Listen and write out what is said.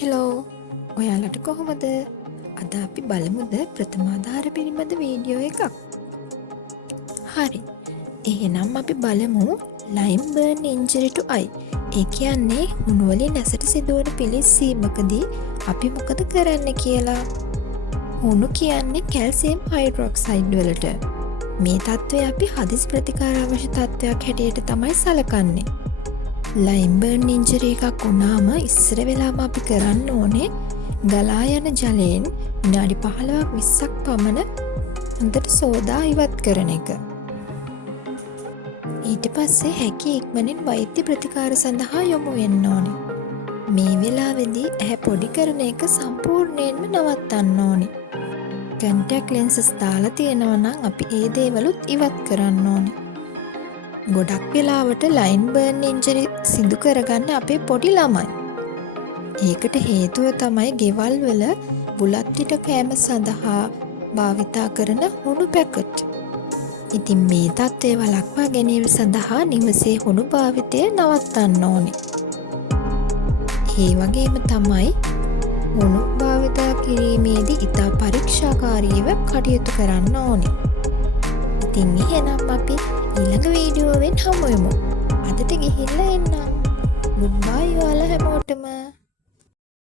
Hello ඔයාලට කොහොමද? අද අපි බලමුද ප්‍රථමාධාර පිළිබඳ වීඩියෝ එකක්. හරි, එහෙනම් අපි බලමු ලයිම් බර්න් ඉන්ජරි ටු අයි. ඒ කියන්නේ හුණුවලින් ඇසට සිදුවන පිළිස්සීමකදී අපි මොකද කරන්න කියලා. හුණු කියන්නේ කැල්සියම් හයිඩ්‍රොක්සයිඩ් වලට. මේ තත්ත්වය අපි හදිසි ප්‍රතිකාර අවශ්‍ය තත්ත්වයක් හැටියට තමයි සලකන්නේ. ලයිම් බර්න් ඉන්ජරි එකක් වුණාම ඉස්සර වෙලාම අපි කරන්න ඕනේ ගලා යන ජලයෙන් විනාඩි 15ක් 20ක් පමණ හොඳට සෝදා ඉවත් කරන එක. ඊට පස්සේ හැකි ඉක්මනින් වෛද්‍ය ප්‍රතිකාර සඳහා යොමු වෙන්න ඕනේ. මේ වෙලාවේදී ඇහැ පොඩි කරන එක සම්පූර්ණයෙන්ම නවත්තන්න ඕනේ. කන්ටැක්ට් ලෙන්සස් දාලා තියෙනවා නම් අපි ඒ දේවලුත් ඉවත් කරන්න ඕනේ. ගොඩක් වෙලාවට ලයිම් බර්න් ඉන්ජරි සිදු කරගන්න අපේ පොඩි ළමයි. ඒකට හේතුව තමයි ගෙවල් වල බුලත් පිට කෑම සඳහා භාවිතා කරන හුණු පැකට්. ඉතින් මේ තත්ත්වය වළක්වා ගැනීම සඳහා නිවසේ හුණු භාවිතය නවත්තන්න ඕනේ. ඒ වගේම තමයි හුණු භාවිතා කිරීමේදී ඉතා පරීක්ෂාකාරීව කටයුතු කරන්න ඕනේ. ඉතින් එහෙනම් අපි ඊළඟ වීඩියෝවෙන් හමුවෙමු. අදට ගිහිල්ලා එන්නම්. ගුඩ් බයි ඔයාලා හැමෝටම.